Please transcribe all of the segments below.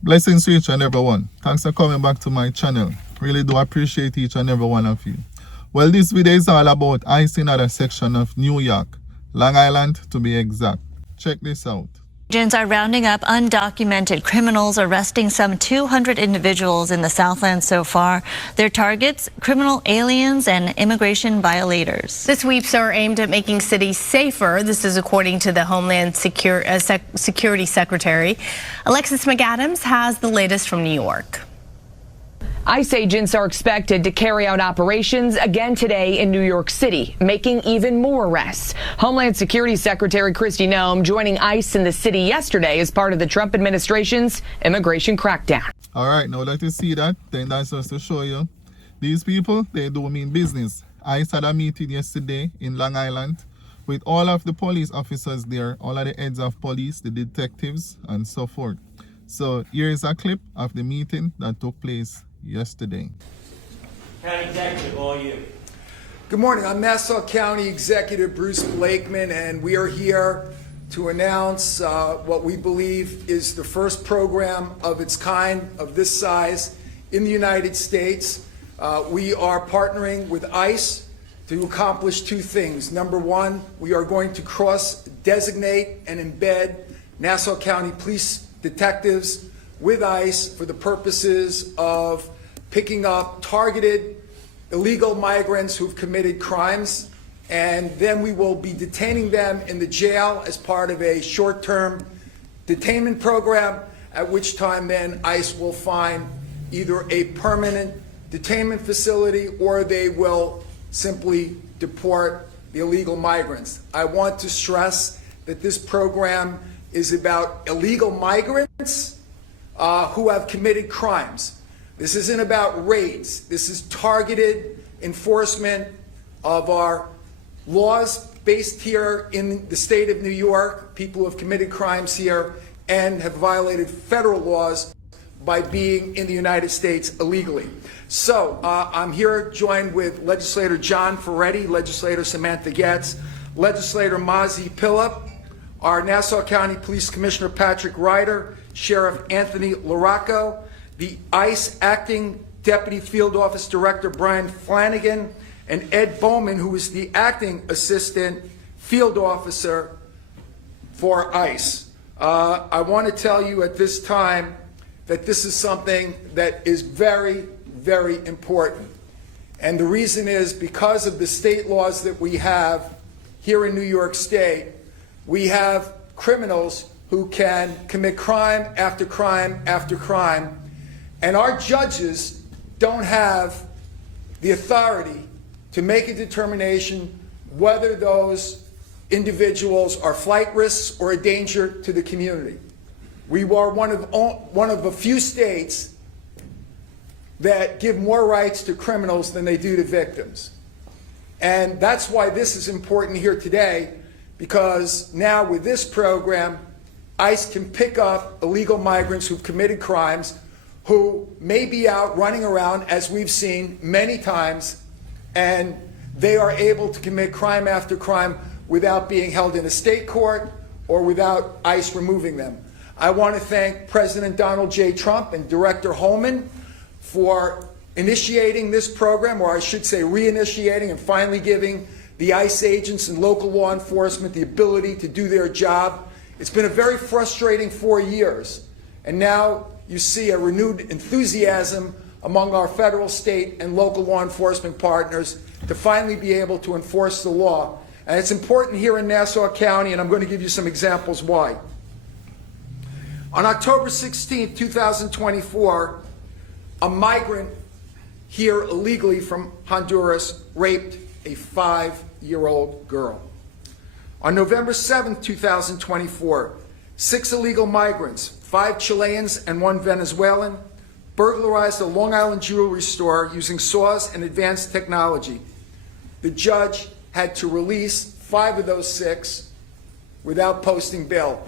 Blessings to each and every one. Thanks for coming back to my channel. Really do appreciate each and every one of you. Well, this video is all about ICE in another section of New York, Long Island to be exact. Check this out. Agents are rounding up undocumented criminals, arresting some 200 individuals in the Southland so far. Their targets, criminal aliens and immigration violators. The sweeps are aimed at making cities safer. This is according to the Homeland Security Secretary. Alexis McAdams has the latest from New York. ICE agents are expected to carry out operations again today in New York City, making even more arrests. Homeland Security Secretary Kristi Noem joining ICE in the city yesterday as part of the Trump administration's immigration crackdown. All right, now that you see that, then that's just to show you. These people, they do mean business. ICE had a meeting yesterday in Long Island with all of the police officers there, all of the heads of police, the detectives, and so forth. So here is a clip of the meeting that took place yesterday. County Executive, all you. Good morning. I'm Nassau County Executive Bruce Blakeman, and we are here to announce what we believe is the first program of its kind, of this size, in the United States. We are partnering with ICE to accomplish two things. Number one, we are going to cross-designate and embed Nassau County police detectives with ICE for the purposes of picking up targeted illegal migrants who've committed crimes, and then we will be detaining them in the jail as part of a short-term detainment program, at which time then ICE will find either a permanent detainment facility or they will simply deport the illegal migrants. I want to stress that this program is about illegal migrants who have committed crimes. This isn't about raids. This is targeted enforcement of our laws based here in the state of New York, people who have committed crimes here and have violated federal laws by being in the United States illegally. So I'm here joined with Legislator John Ferretti, Legislator Samantha Getz, Legislator Mazi Pillip, our Nassau County Police Commissioner Patrick Ryder, Sheriff Anthony Larocco, the ICE Acting Deputy Field Office Director Brian Flanagan, and Ed Bowman, who is the Acting Assistant Field Officer for ICE. I want to tell you at this time that this is something that is very, very important. And the reason is because of the state laws that we have here in New York State, we have criminals who can commit crime after crime after crime, and our judges don't have the authority to make a determination whether those individuals are flight risks or a danger to the community. We are one of a few states that give more rights to criminals than they do to victims. And that's why this is important here today, because now with this program, ICE can pick up illegal migrants who've committed crimes, who may be out running around, as we've seen many times, and they are able to commit crime after crime without being held in a state court or without ICE removing them. I want to thank President Donald J. Trump and Director Holman for initiating this program, or I should say reinitiating and finally giving the ICE agents and local law enforcement the ability to do their job. It's been a very frustrating 4 years, and now you see a renewed enthusiasm among our federal, state, and local law enforcement partners to finally be able to enforce the law. And it's important here in Nassau County, and I'm going to give you some examples why. On October 16, 2024, a migrant here illegally from Honduras raped a 5-year-old girl. On November 7, 2024, 6 illegal migrants, 5 Chileans and 1 Venezuelan, burglarized a Long Island jewelry store using saws and advanced technology. The judge had to release 5 of those 6 without posting bail.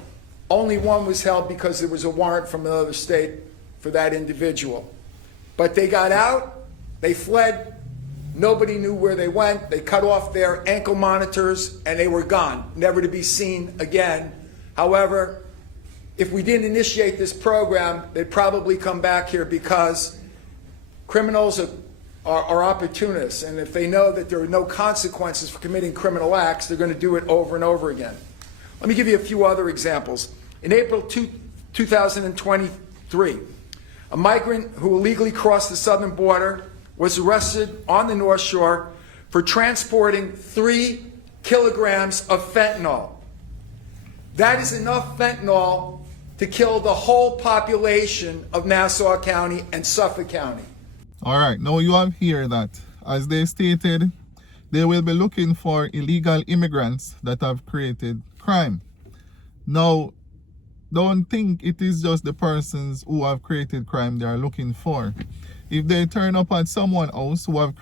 Only 1 was held because there was a warrant from another state for that individual. But they got out, they fled, nobody knew where they went, they cut off their ankle monitors, and they were gone, never to be seen again. However, if we didn't initiate this program, they'd probably come back here because criminals are opportunists, and if they know that there are no consequences for committing criminal acts, they're going to do it over and over again. Let me give you a few other examples. In April 2023, a migrant who illegally crossed the southern border was arrested on the North Shore for transporting 3 kilograms of fentanyl. That is enough fentanyl to kill the whole population of Nassau County and Suffolk County. All right, now you have here that, as they stated, they will be looking for illegal immigrants that have created crime. Now, don't think it is just the persons who have created crime they are looking for. If they turn up at someone else who have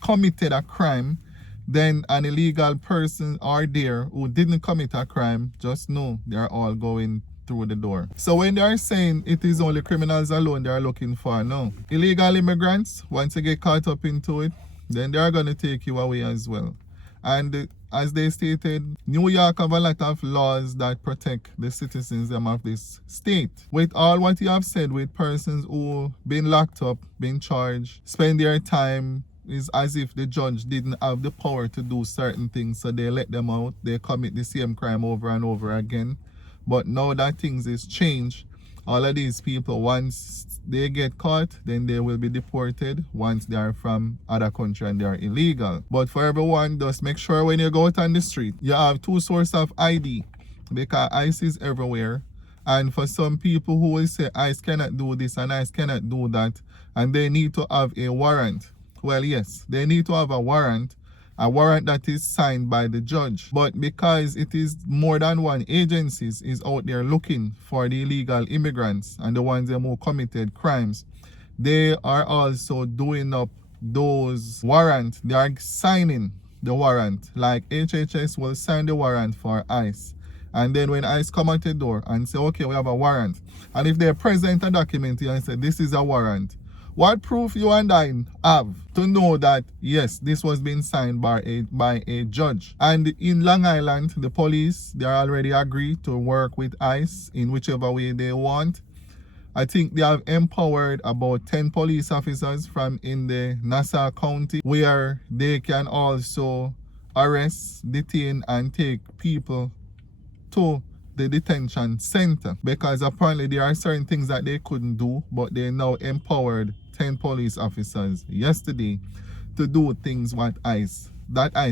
committed a crime, then an illegal person are there who didn't commit a crime, just know they are all going through the door. So when they are saying it is only criminals alone they are looking for, no. Illegal immigrants, once they get caught up into it, then they are going to take you away as well. And as they stated, New York have a lot of laws that protect the citizens of this state. With all what you have said, with persons who been locked up, been charged, spend their time, is as if the judge didn't have the power to do certain things, so they let them out, they commit the same crime over and over again. But now that things is changed, all of these people, once they get caught, then they will be deported once they are from other country and they are illegal. But for everyone, just make sure when you go out on the street, you have 2 sources of ID, because ICE is everywhere. And for some people who will say ICE cannot do this and ICE cannot do that, and they need to have a warrant. Well, yes, they need to have a warrant that is signed by the judge. But because it is more than one agency is out there looking for the illegal immigrants and the ones who committed crimes, they are also doing up those warrants. They are signing the warrant. Like HHS will sign the warrant for ICE. And then when ICE come at the door and say, okay, we have a warrant. And if they present a document here and say, this is a warrant, what proof you and I have to know that, yes, this was being signed by a judge? And in Long Island, the police, they are already agreed to work with ICE in whichever way they want. I think they have empowered about 10 police officers from in the Nassau County, where they can also arrest, detain, and take people to the detention center, because apparently there are certain things that they couldn't do, but they now empowered 10 police officers yesterday to do things that ICE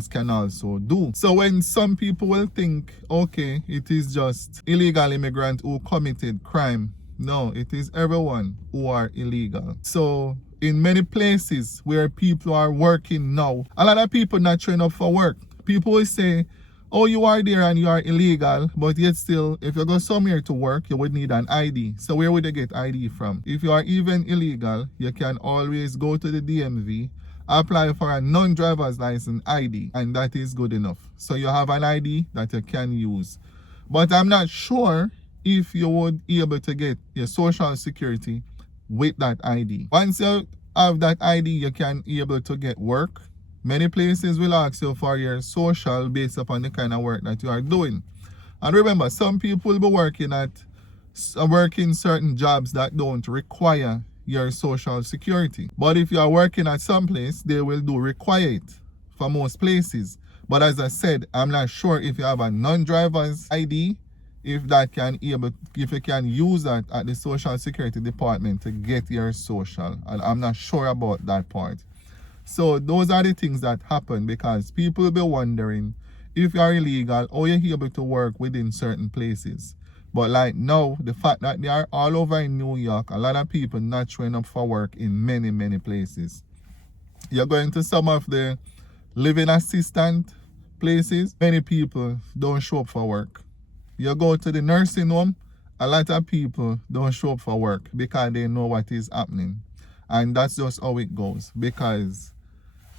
can also do. So when some people will think, okay, it is just illegal immigrants who committed crime, no, it is everyone who are illegal. So in many places where people are working now, a lot of people not showing up for work. People will say, oh, you are there and you are illegal, but yet still, if you go somewhere to work, you would need an ID. So where would you get ID from? If you are even illegal, you can always go to the DMV, apply for a non-driver's license ID, and that is good enough. So you have an ID that you can use. But I'm not sure if you would be able to get your social security with that ID. Once you have that ID, you can be able to get work. Many places will ask you for your social based upon the kind of work that you are doing. And remember, some people will be working certain jobs that don't require your social security. But if you are working at some place, they will require it for most places. But as I said, I'm not sure if you have a non-driver's ID, if you can use that at the Social Security Department to get your social. And I'm not sure about that part. So those are the things that happen, because people will be wondering, if you are illegal, how you're able to work within certain places. But like now, the fact that they are all over in New York, a lot of people not showing up for work in many, many places. You're going to some of the living assistant places, many people don't show up for work. You go to the nursing home, a lot of people don't show up for work because they know what is happening. And that's just how it goes, because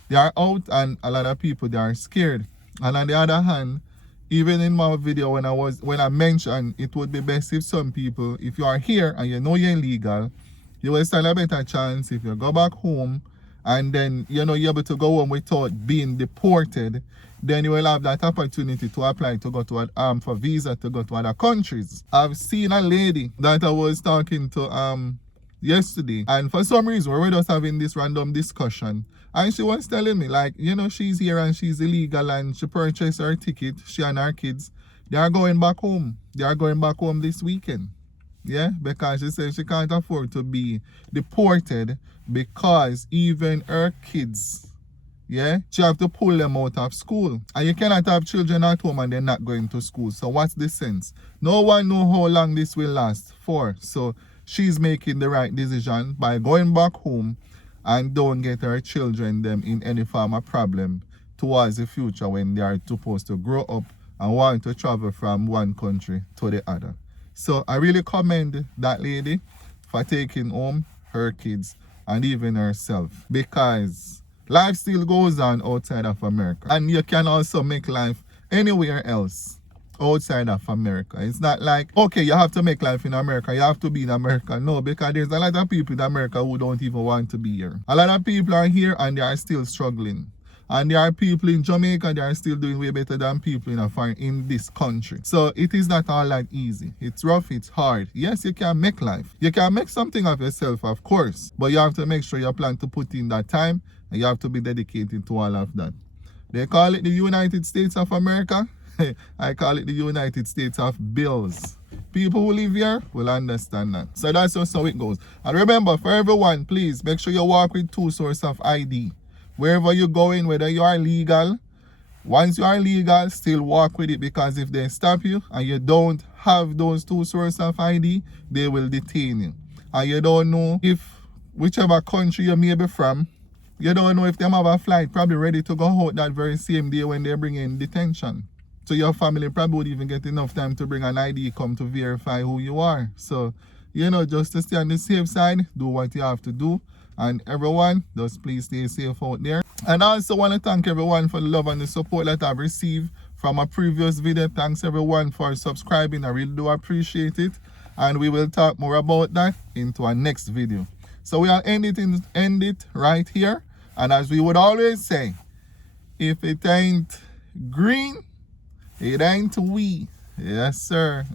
they are out and a lot of people, they are scared. And on the other hand, even in my video when I mentioned it would be best if some people, if you are here and you know you're illegal, you will stand a better chance if you go back home and then you're able to go home without being deported. then you will have that opportunity to apply to go to for visa to go to other countries. I've seen a lady that I was talking to yesterday, and for some reason we were just having this random discussion, and she was telling me, like, you know, she's here and she's illegal and she purchased her ticket, she and her kids, they are going back home. They are going back home this weekend. Yeah, because she said she can't afford to be deported because even her kids, yeah, she have to pull them out of school. And you cannot have children at home and they're not going to school. So what's the sense? No one knows how long this will last for. So she's making the right decision by going back home and don't get her children them in any form of problem towards the future when they are supposed to grow up and want to travel from one country to the other. So I really commend that lady for taking home her kids and even herself, because life still goes on outside of America, and you can also make life anywhere else outside of America. It's not like, okay, you have to make life in America, you have to be in America. No, because there's a lot of people in America who don't even want to be here. A lot of people are here and they are still struggling. And there are people in Jamaica, they are still doing way better than people in this country. So it is not all that easy. It's rough, it's hard. Yes, you can make life. You can make something of yourself, of course. But you have to make sure you plan to put in that time, and you have to be dedicated to all of that. They call it the United States of America. I call it the United States of bills. People who live here will understand that. So that's just how it goes. And remember, for everyone, please make sure you walk with 2 sources of ID. Wherever you're going, whether you are legal, once you are legal, still walk with it, because if they stop you and you don't have those 2 sources of ID, they will detain you. And you don't know if whichever country you may be from, you don't know if they have a flight probably ready to go out that very same day when they bring in detention. So your family probably would even get enough time to bring an ID come to verify who you are. So, you know, just to stay on the safe side, do what you have to do. And everyone, just please stay safe out there. And I also want to thank everyone for the love and the support that I've received from a previous video. Thanks everyone for subscribing. I really do appreciate it. And we will talk more about that into our next video. So we'll end it right here. And as we would always say, if it ain't green, it ain't we. Yes, sir.